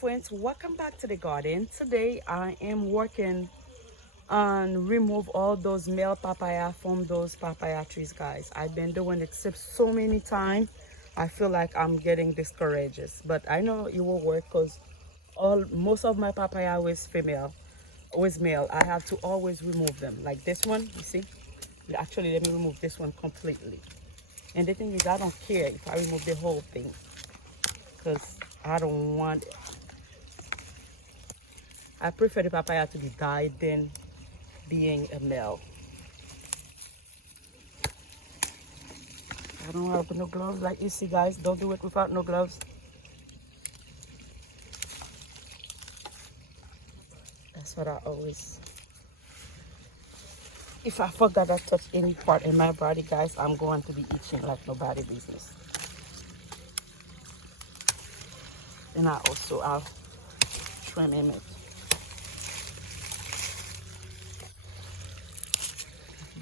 friends, welcome back to the garden. Today I am working on remove all those male papaya from those papaya trees, guys. I've been doing it so many times. I feel like I'm getting discouraged, but I know it will work because most of my papaya was female, was male. I have to always remove them. Like this one, you see. Actually, let me remove this one completely. And the thing is, I don't care if I remove the whole thing because I don't want it. I prefer the papaya to be dyed than being a male. I don't have no gloves like you see, guys. Don't do it without no gloves. That's what I always... If I forgot I touch any part in my body, guys, I'm going to be itching like nobody business. And I'll trim in it.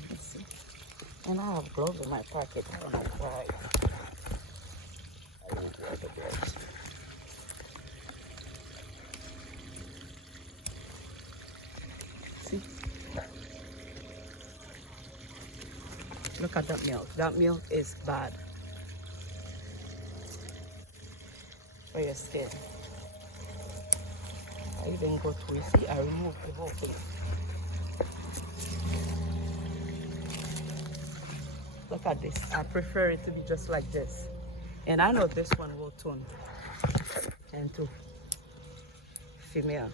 Let's see. And I have gloves in my pocket. I don't know why. I won't wear the gloves. See? Look at that milk. That milk is bad for your skin. I even go through, see, I remove the whole thing. Look at this. I prefer it to be just like this. And I know this one will turn into female.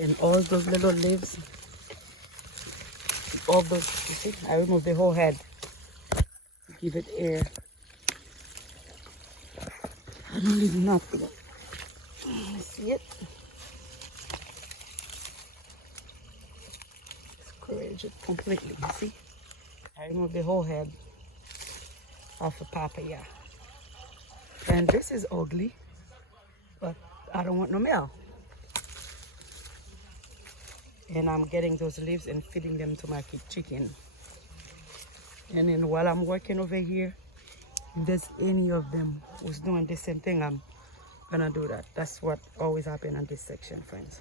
And all those little leaves, all those, you see, I remove the whole head. Give it air. I don't leave nothing. See it? Scourge it completely, you see? I remove the whole head of a papaya. And this is ugly, but I don't want no male. And I'm getting those leaves and feeding them to my chicken. And then while I'm working over here, if there's any of them who's doing the same thing, I'm gonna do that. That's what always happens in this section, friends.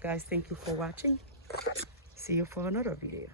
Guys, thank you for watching. See you for another video.